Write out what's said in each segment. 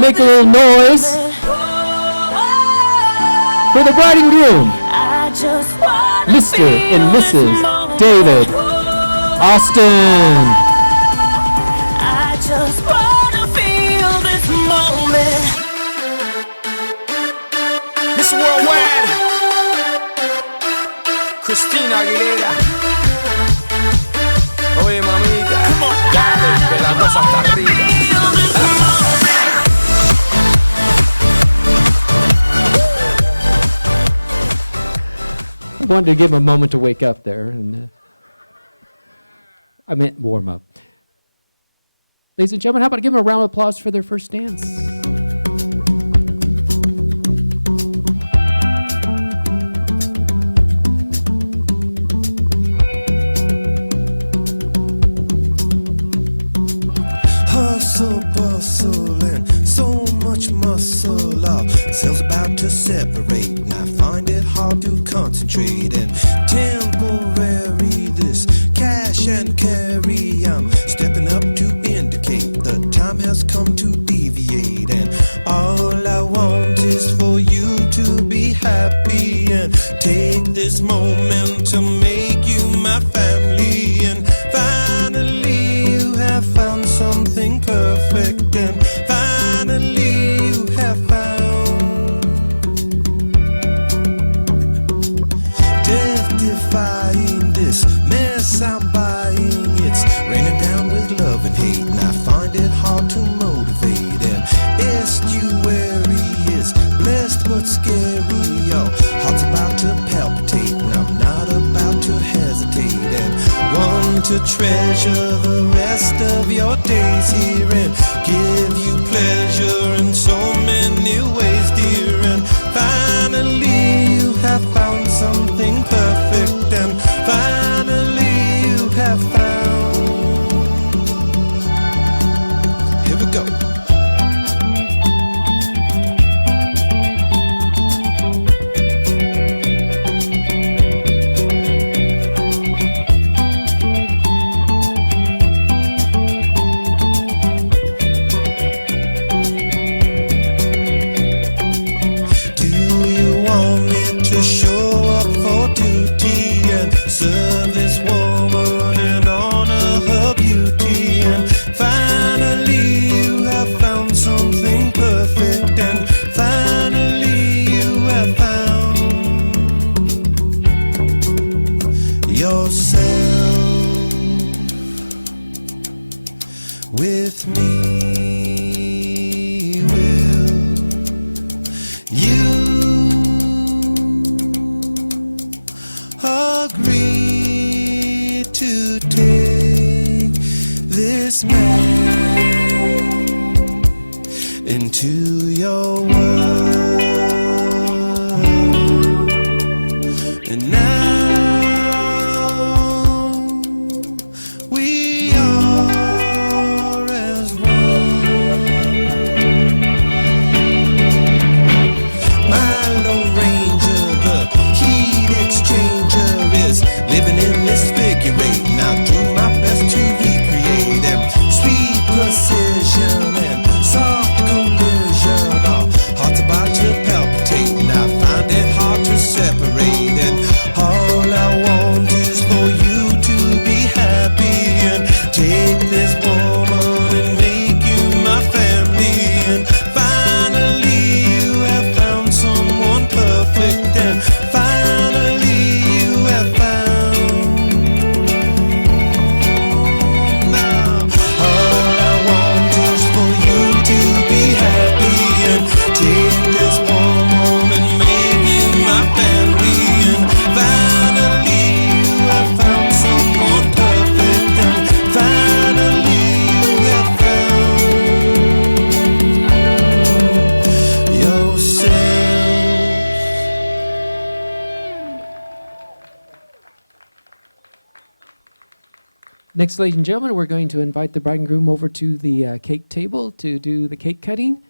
Make a little noise for the bride and groom, Mr. and Mrs. David Austin. I just wanna feel this moment. Miss Worldwide, Christina Aguilera. Oye, mamita, dale, que la cosa está rica. I wanted to give him a moment to wake up there, and I meant warm up. Ladies and gentlemen, how about give them a round of applause for their first dance? Hustle, bustle, and so much muscle. All cells about to separate, and I find it hard to concentrate. And temporary, this cash and carry, I'm stepping up to indicate the time has come to deviate. And all I want is for you to be happy and take this moment to make you my family. And finally you have found something perfect, and finally you have found death-defying this mess I'm buying. It's raining down with love and hate, and I find it hard to motivate. And estuary is blessed but scary. Your heart's about to palpitate, and I'm not about to hesitate. And want to treasure the rest of your days here and give you pleasure in so many ways, dear. And finally you have found something perfect, and finally you have found. Here we go. Serve this woman and honor her beauty. And finally you have found something perfect, and finally you have found yourself with me. Will you agree to take this man into your world? And now we are as one. My Lone Ranger, the heat exchanger, is living in this figure eight. Now do my best to recreate them. Sweet precision and soft collision. All hearts about to palpitate, and I find it hard to separate. And all I want is for you to be happy and take this woman and make you my family. And finally you have found someone perfect, and finally you have found. Now all I want is for you to be happy and take this woman and make you my family. And finally you have found someone perfect, and finally you have found yourself. Next, ladies and gentlemen, we're going to invite the bride and groom over to the cake table to do the cake cutting.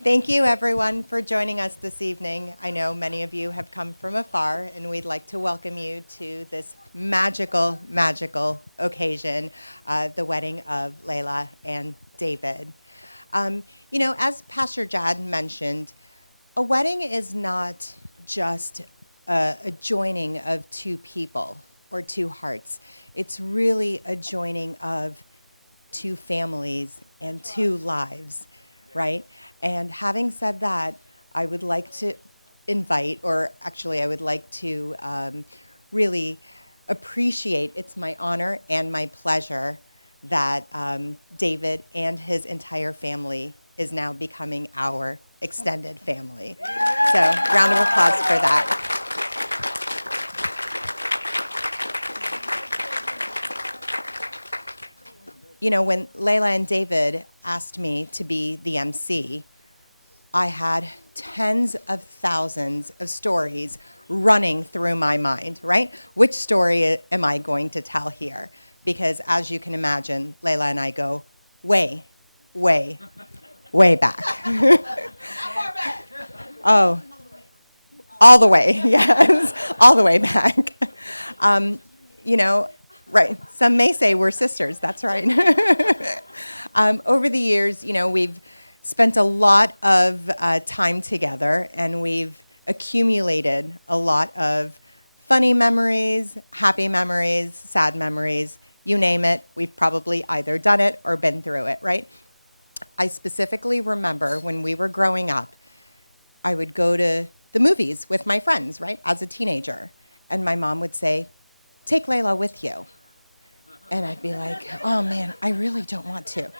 Thank you, everyone, for joining us this evening. I know many of you have come from afar, and we'd like to welcome you to this magical, magical occasion, the wedding of Layla and David. As Pastor Jad mentioned, a wedding is not just a joining of two people or two hearts. It's really a joining of two families and two lives, right? And having said that, I would like to invite, or actually I would like to really appreciate, it's my honor and my pleasure that David and his entire family is now becoming our extended family. So round of applause for that. You know, when Layla and David asked me to be the MC, I had tens of thousands of stories running through my mind, right? Which story am I going to tell here? Because as you can imagine, Layla and I go way, way, way back. Oh, all the way, yes, all the way back. Right, some may say we're sisters, that's right. Over the years, we've spent a lot of time together, and we've accumulated a lot of funny memories, happy memories, sad memories, you name it, we've probably either done it or been through it, right? I specifically remember when we were growing up, I would go to the movies with my friends, right, as a teenager, and my mom would say, "Take Layla with you." And I'd be like, oh man, I really don't want to.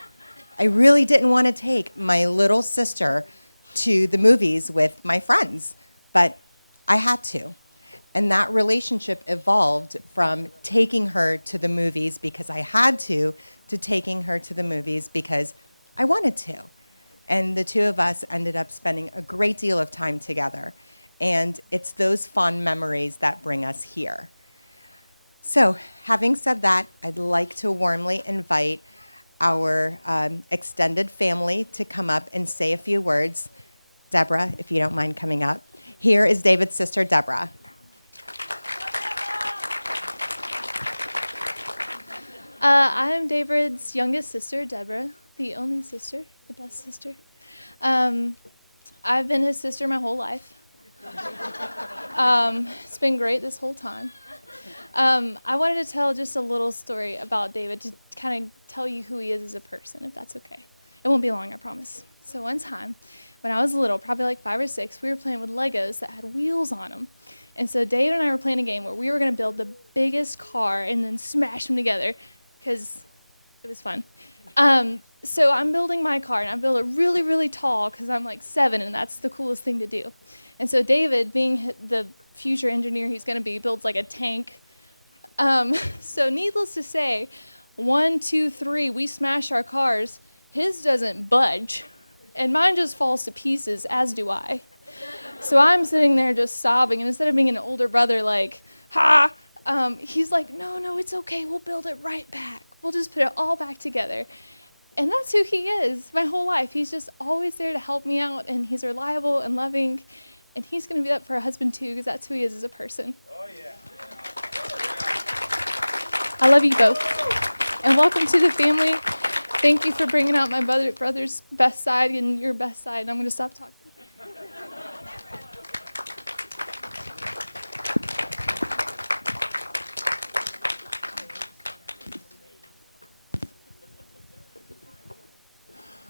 I really didn't want to take my little sister to the movies with my friends, but I had to. And that relationship evolved from taking her to the movies because I had to taking her to the movies because I wanted to. And the two of us ended up spending a great deal of time together. And it's those fond memories that bring us here. So, having said that, I'd like to warmly invite our extended family to come up and say a few words. Deborah, if you don't mind coming up. Here is David's sister, Deborah. I'm David's youngest sister, Deborah, the only sister, the best sister. I've been his sister my whole life. It's been great this whole time. I wanted to tell just a little story about David to kind of tell you who he is as a person, if that's okay. It won't be long, I promise. So one time, when I was little, probably like 5 or 6, we were playing with Legos that had wheels on them. And so David and I were playing a game where we were going to build the biggest car and then smash them together because it was fun. So I'm building my car, and I build it really, really tall because I'm like 7, and that's the coolest thing to do. And so David, being the future engineer he's going to be, builds like a tank. So needless to say, 1, 2, 3, we smash our cars. His doesn't budge, and mine just falls to pieces, as do I. So I'm sitting there just sobbing, and instead of being an older brother like, ha, he's like, no, it's okay, we'll build it right back. We'll just put it all back together. And that's who he is my whole life. He's just always there to help me out, and he's reliable and loving, and he's going to be that for a husband too, because that's who he is as a person. Oh, yeah. I love you both, and welcome to the family. Thank you for bringing out my brother's best side and your best side, and I'm going to stop talking.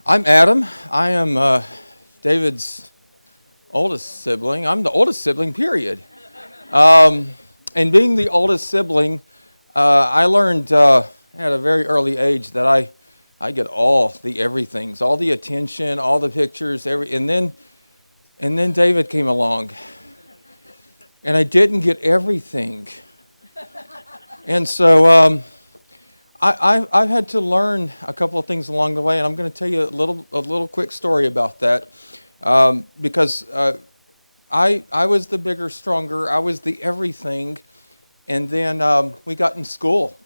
I'm Adam. I am David's oldest sibling. I'm the oldest sibling, period. And being the oldest sibling, I learned at a very early age that I get all the everythings, all the attention, all the pictures, and then David came along, and I didn't get everything. And so I've had to learn a couple of things along the way, and I'm going to tell you a little quick story about that, because I was the bigger, stronger, I was the everything, and then we got in school,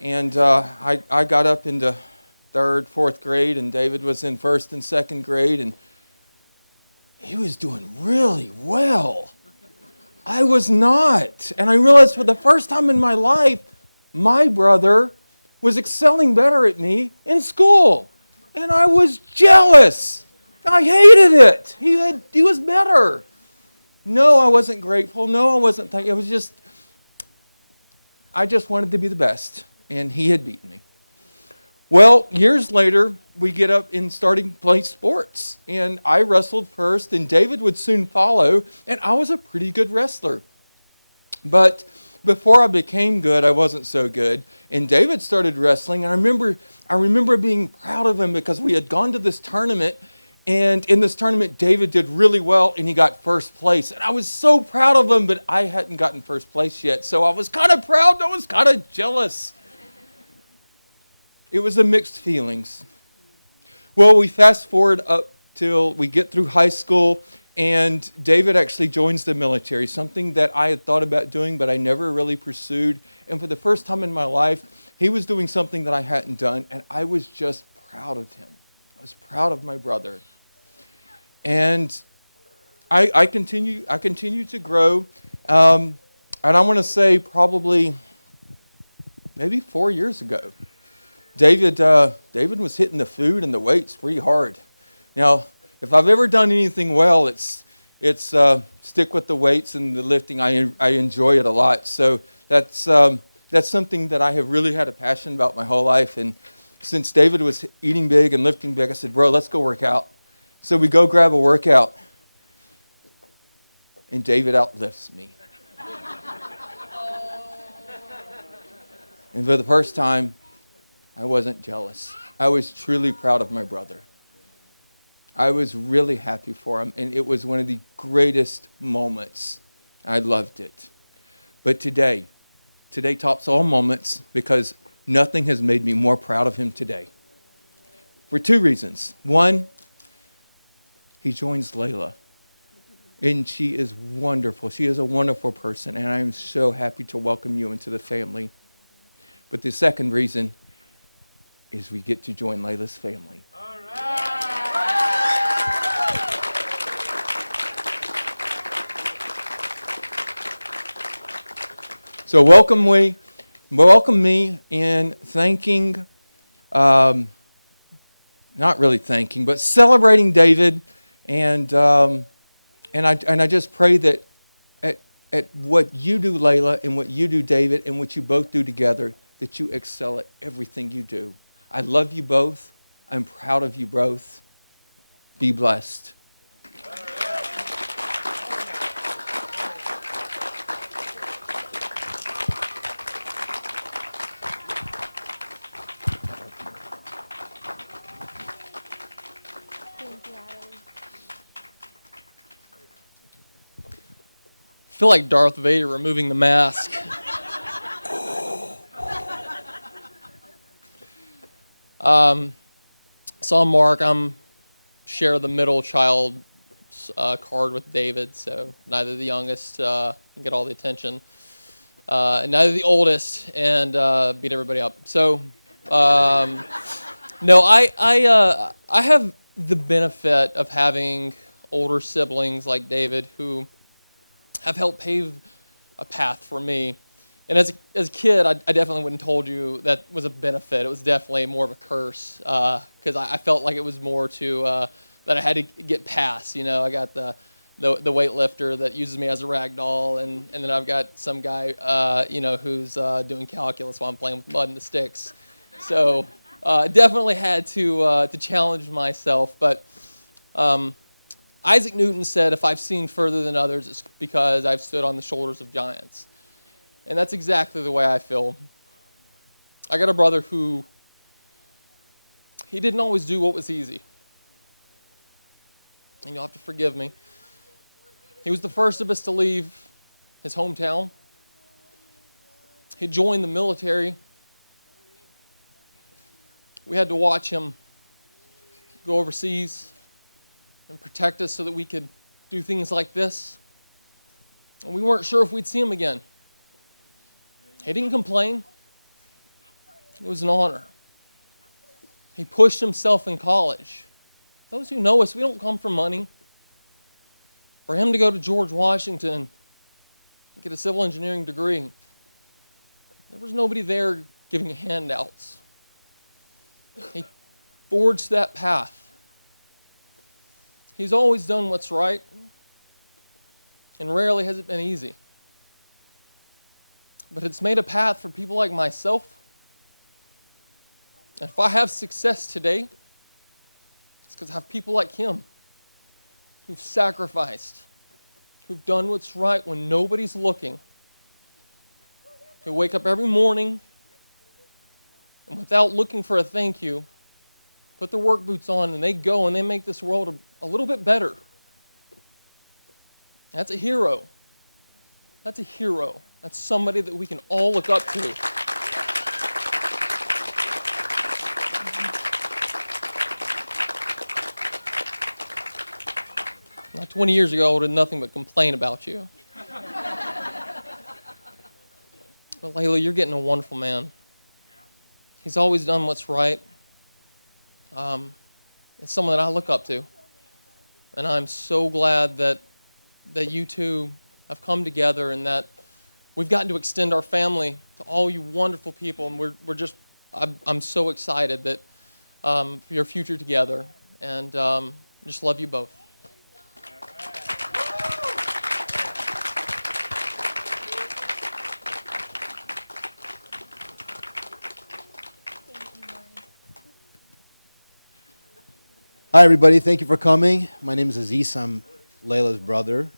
and I got up into 3rd, 4th grade, and David was in 1st and 2nd grade, and he was doing really well. I was not. And I realized for the first time in my life, my brother was excelling better at me in school. And I was jealous. I hated it. He was better. No, I wasn't grateful. No, I wasn't thankful. It was just, I just wanted to be the best. And he had beaten me. Well, years later, we get up and starting playing sports. And I wrestled first, and David would soon follow. And I was a pretty good wrestler. But before I became good, I wasn't so good. And David started wrestling. And I remember being proud of him because we had gone to this tournament. And in this tournament, David did really well, and he got first place. And I was so proud of him, but I hadn't gotten first place yet. So I was kind of proud, I was kind of jealous. It was a mixed feelings. Well, we fast forward up till we get through high school, and David actually joins the military, something that I had thought about doing, but I never really pursued. And for the first time in my life, he was doing something that I hadn't done, and I was just proud of him. I was proud of my brother. And I continue to grow. And I want to say probably maybe 4 years ago, David was hitting the food and the weights pretty hard. Now, if I've ever done anything well, it's stick with the weights and the lifting. I enjoy it a lot. So that's something that I have really had a passion about my whole life. And since David was eating big and lifting big, I said, bro, let's go work out. So we go grab a workout. And David outlifts me. And for the first time, I wasn't jealous. I was truly proud of my brother. I was really happy for him, and it was one of the greatest moments. I loved it. But today tops all moments because nothing has made me more proud of him today. For 2 reasons. One, he joins Layla, and she is wonderful. She is a wonderful person, and I am so happy to welcome you into the family. But the second reason is we get to join Layla's family. All right. So welcome me in thanking, not really thanking, but celebrating David, and I just pray that at what you do, Layla, and what you do, David, and what you both do together, that you excel at everything you do. I love you both. I'm proud of you both. Be blessed. I feel like Darth Vader removing the mask. So I'm Mark. I'm share the middle child card with David, so neither the youngest can get all the attention, and neither the oldest, and beat everybody up. So no, I have the benefit of having older siblings like David who have helped pave a path for me. And as a kid, I definitely wouldn't have told you that was a benefit. It was definitely more of a curse because I felt like it was more to that I had to get past. You know, I got the weightlifter that uses me as a rag doll, and then I've got some guy who's doing calculus while I'm playing with mud and the sticks. So definitely had to challenge myself. But Isaac Newton said, "If I've seen further than others, it's because I've stood on the shoulders of giants." And that's exactly the way I feel. I got a brother who, he didn't always do what was easy. And you'll have to forgive me. He was the first of us to leave his hometown. He joined the military. We had to watch him go overseas and protect us so that we could do things like this. And we weren't sure if we'd see him again. He didn't complain. It was an honor. He pushed himself in college. Those who know us, we don't come from money. for him to go to George Washington and get a civil engineering degree. There was nobody there giving handouts. He forged that path. He's always done what's right, and rarely has it been easy. But it's made a path for people like myself. And if I have success today, it's because I have people like him who've sacrificed, who've done what's right when nobody's looking, who wake up every morning and without looking for a thank you, put their work boots on and they go and they make this world a little bit better. That's a hero. That's a hero. That's somebody that we can all look up to. Not 20 years ago, I would have nothing but complain about you. But Layla, you're getting a wonderful man. He's always done what's right. It's someone that I look up to. And I'm so glad that you two have come together and that we've gotten to extend our family to all you wonderful people. And I'm so excited that for your future together. And just love you both. Hi, everybody. Thank you for coming. My name is Aziz. I'm Layla's brother.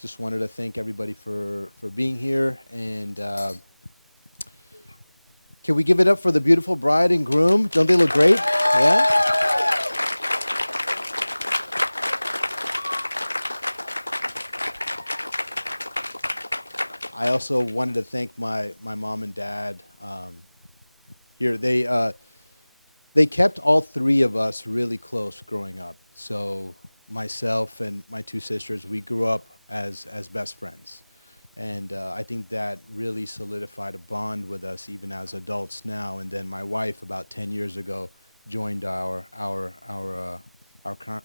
Just wanted to thank everybody for being here. And can we give it up for the beautiful bride and groom? Don't they look great? Yeah? I also wanted to thank my mom and dad here. They kept all three of us really close growing up. So myself and my two sisters, we grew up as best friends. And I think that really solidified a bond with us even as adults now. And then my wife, about 10 years ago, joined our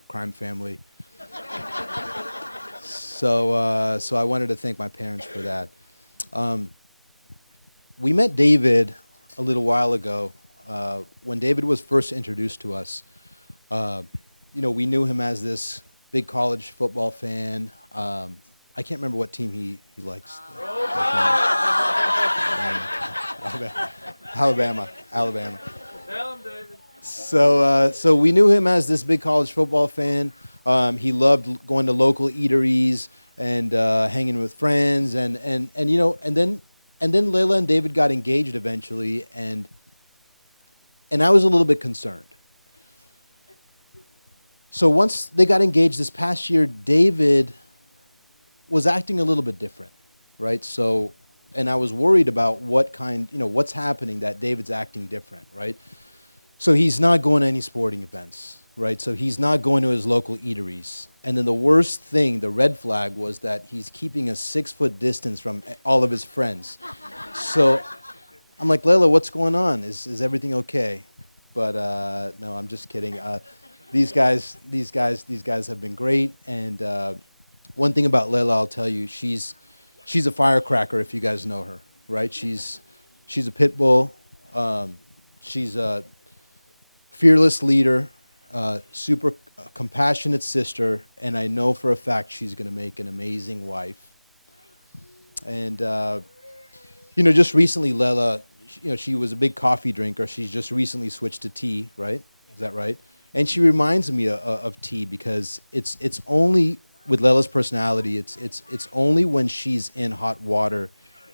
crime family. So I wanted to thank my parents for that. We met David a little while ago. When David was first introduced to us, we knew him as this big college football fan. I can't remember what team he likes. Alabama. Tell him, David. So we knew him as this big college football fan. He loved going to local eateries and hanging with friends, and then Layla and David got engaged eventually, and I was a little bit concerned. So once they got engaged this past year, David was acting a little bit different, right? So, and I was worried about what's happening that David's acting different, right? So he's not going to any sporting events, right? So he's not going to his local eateries. And then the worst thing, the red flag, was that he's keeping a 6-foot distance from all of his friends. So I'm like, Layla, what's going on? Is everything okay? But no, I'm just kidding. These guys have been great. And one thing about Layla, I'll tell you, she's a firecracker if you guys know her, right? She's a pit bull. She's a fearless leader, super compassionate sister, and I know for a fact she's going to make an amazing wife. And just recently, Layla, she was a big coffee drinker. She's just recently switched to tea, right? Is that right? And she reminds me of tea because it's only with Layla's personality. It's only when she's in hot water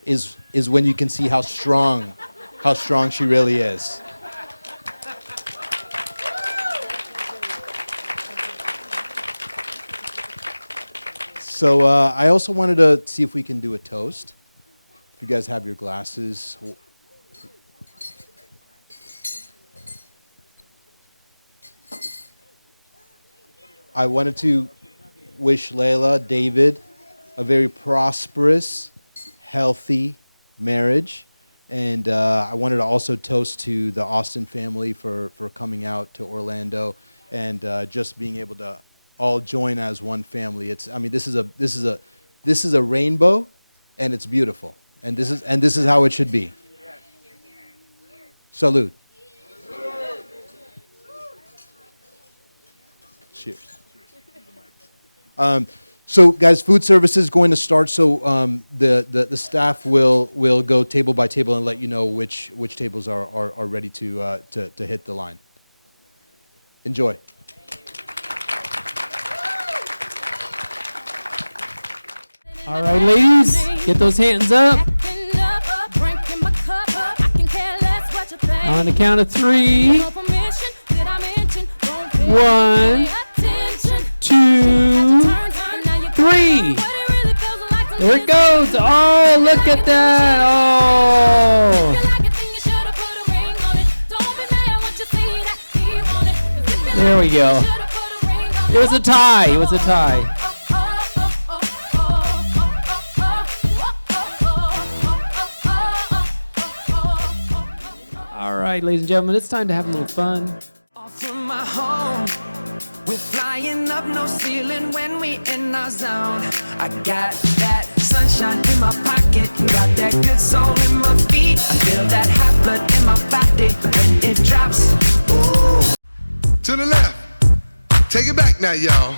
is when you can see how strong she really is. So I also wanted to see if we can do a toast. If you guys have your glasses. I wanted to wish Layla, David, a very prosperous, healthy marriage. And I wanted to also toast to the Austin family for coming out to Orlando and just being able to all join as one family. This is a rainbow, and it's beautiful, and this is how it should be. Salute. Cheers. So, guys, food service is going to start. So the staff will go table by table and let you know which tables are ready to hit the line. Enjoy. All right, ladies, get those hands up. On the count of 3. 1, 2, 3. There it goes. Oh, look at that. Oh. There we go. It was a tie. It was a tie. All right, ladies and gentlemen, it's time to have a little fun. Off from my home, we're flying up no ceiling when we in our zone. I got that sunshine in my pocket, got that good soul in my feet. I feel that hot blood in my body when it drops. Ooh. To the left, take it back now, y'all.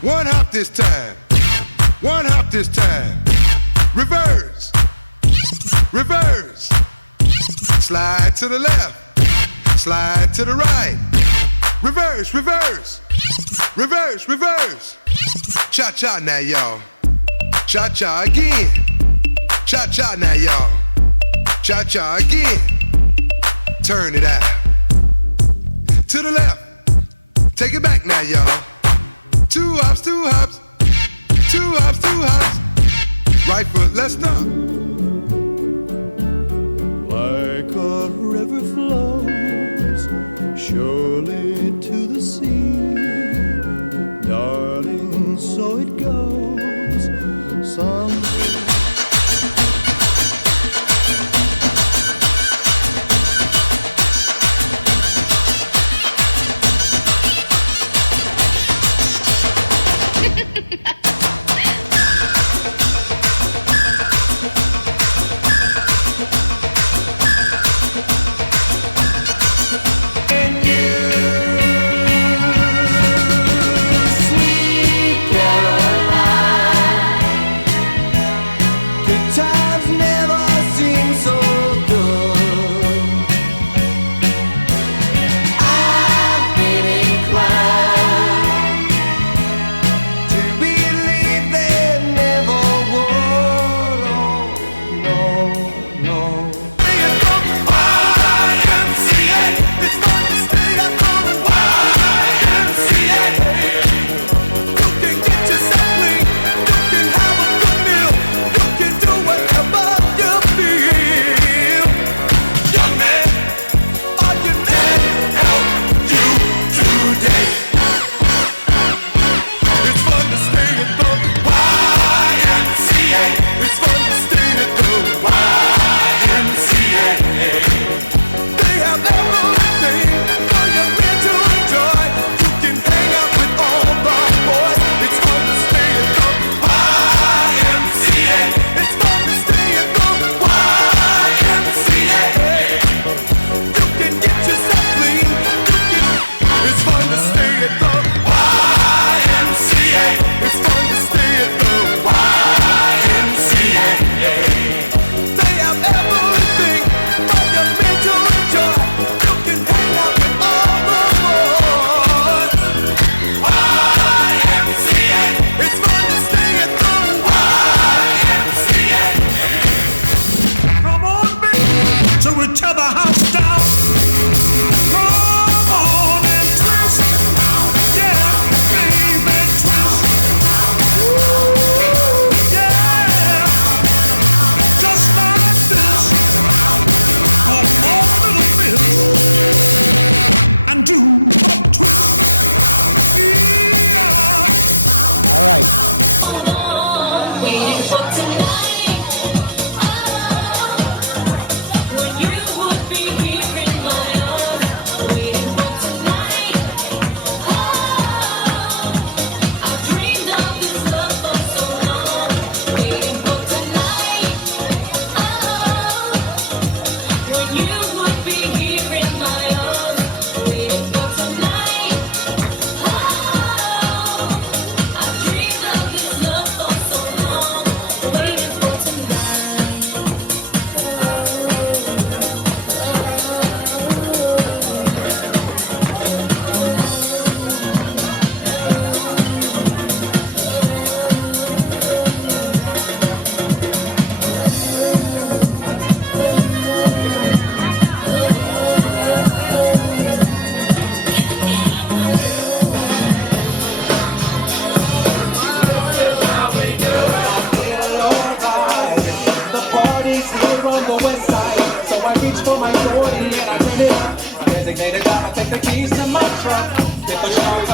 One hop this time. One hop this time. Reverse. Reverse. Slide to the left. Slide to the right. Reverse, reverse. Reverse, reverse. Cha-cha now, y'all. Cha-cha again. Cha-cha now, y'all. Cha-cha again. Turn it out. To the left. Take it back now, y'all. 2 hops, 2 hops. 2 hops, 2 hops. Right foot, let's stop. Like a river flows surely to the sea, darling, so it goes. Some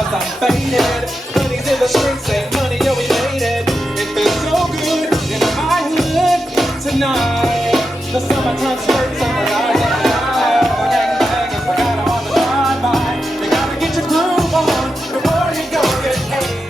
cause I'm faded. Honey's in the streets and honey, yo, we made it. It feels so good in my hood tonight. The summertime skirts on the line. The bang is the kind on the drive-by. You gotta get your groove on before you go get paid.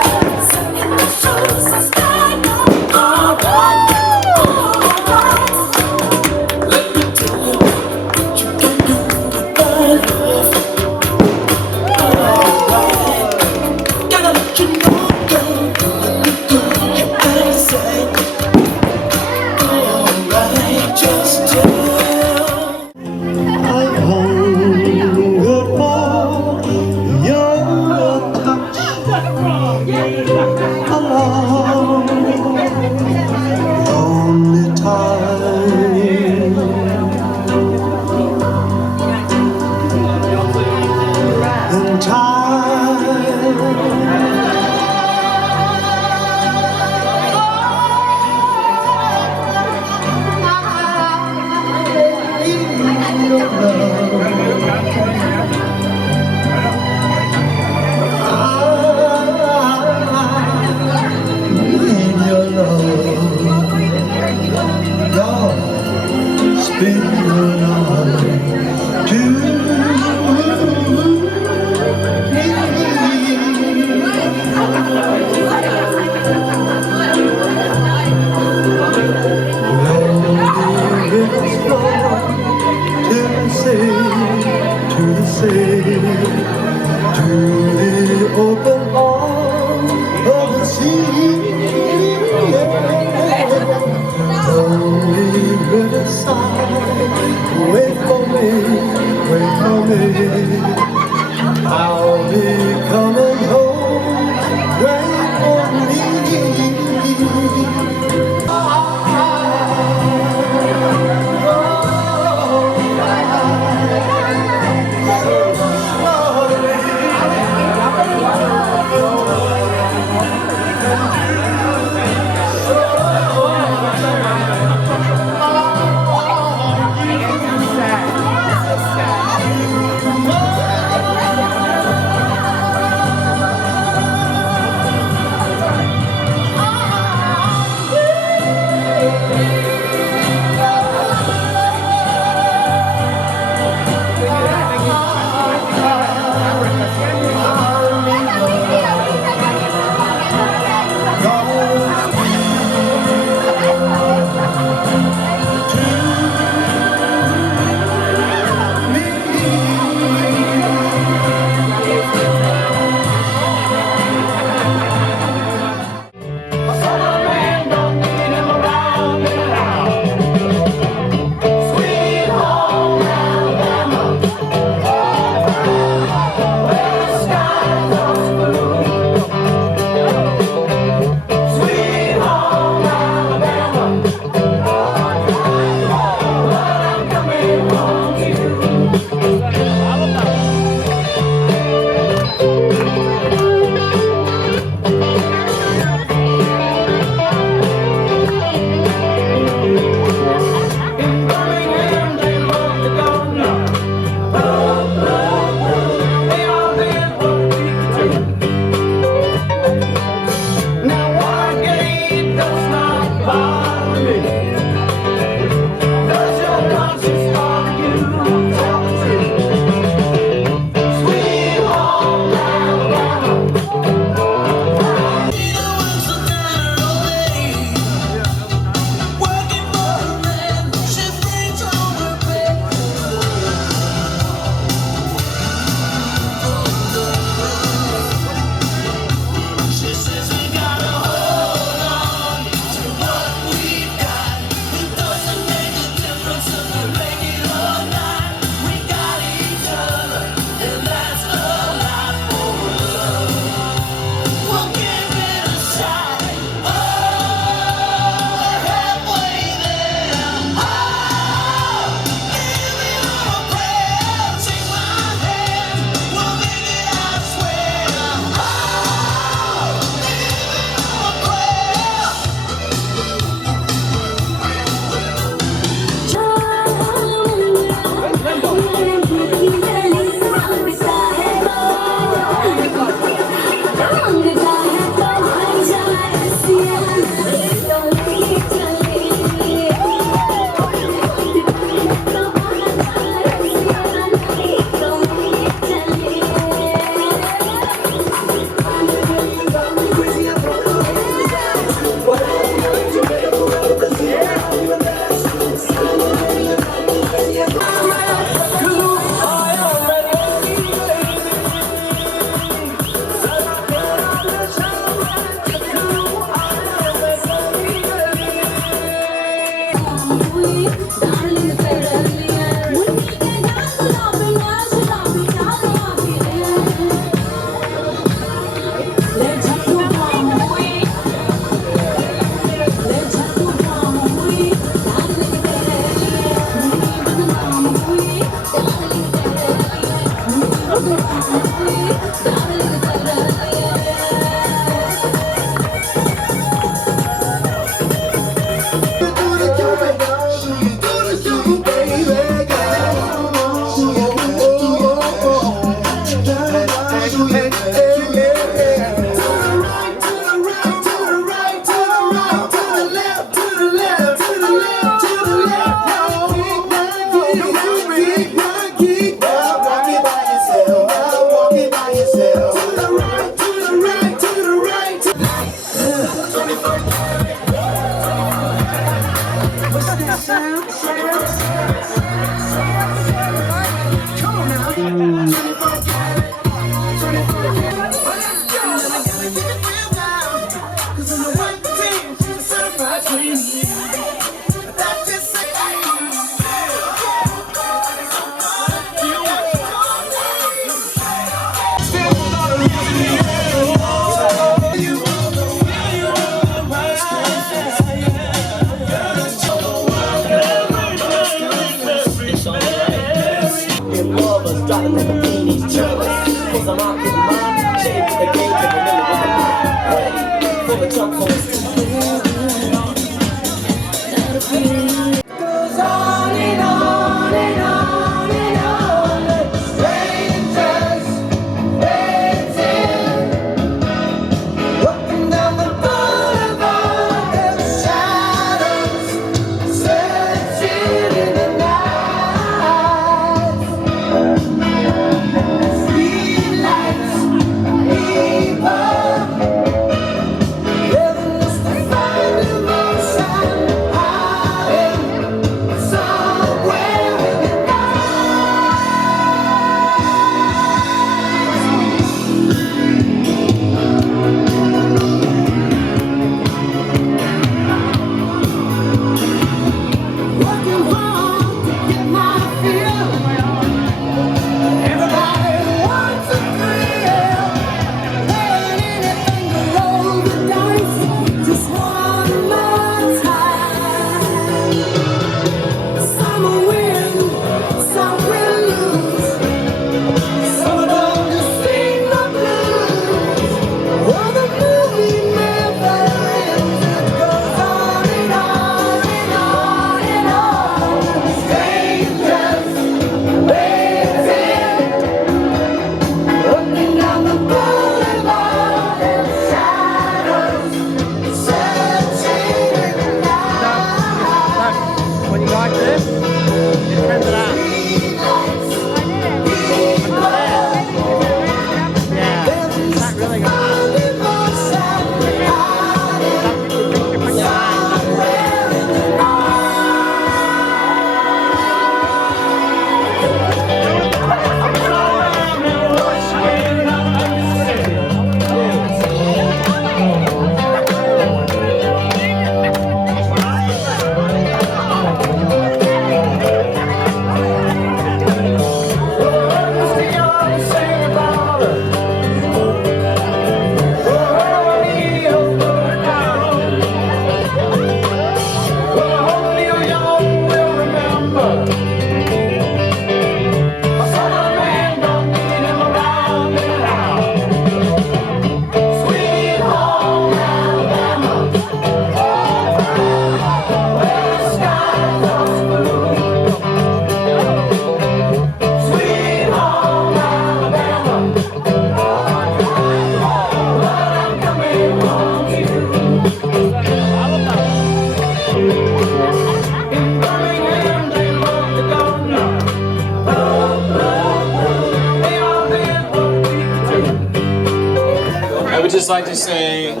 I would just like to say to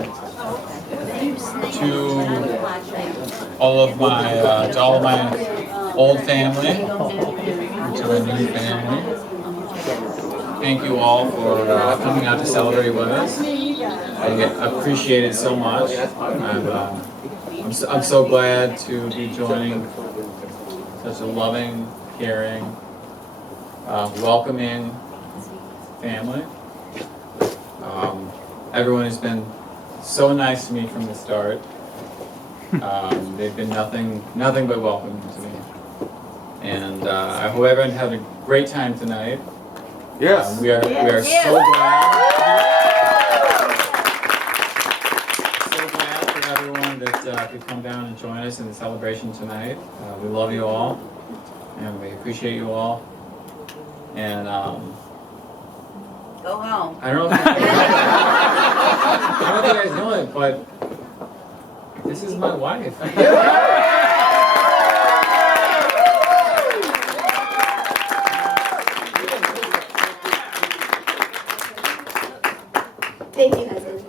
all of my old family, to the new family, thank you all for coming out to celebrate with us. I appreciate it so much, and I'm so glad to be joining such a loving, caring, welcoming family. Everyone has been so nice to me from the start. They've been nothing but welcoming to me. And I hope everyone had a great time tonight. Yes. We are so glad. So glad for everyone that could come down and join us in the celebration tonight. We love you all, and we appreciate you all. And go home. I don't know if you guys know it, but this is my wife. Thank you, husband.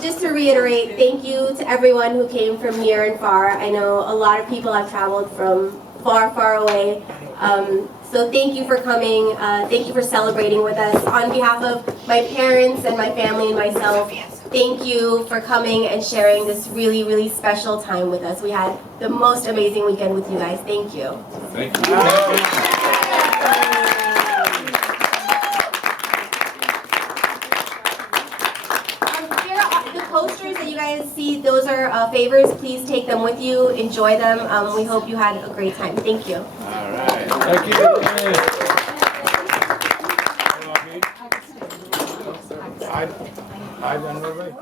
Just to reiterate, thank you to everyone who came from near and far. I know a lot of people have traveled from far, far away. So thank you for coming. Thank you for celebrating with us. On behalf of my parents and my family and myself, thank you for coming and sharing this really, really special time with us. We had the most amazing weekend with you guys. Thank you. Thank you. Thank you. Posters that you guys see, those are favors. Please take them with you. Enjoy them. We hope you had a great time. Thank you. Thank you.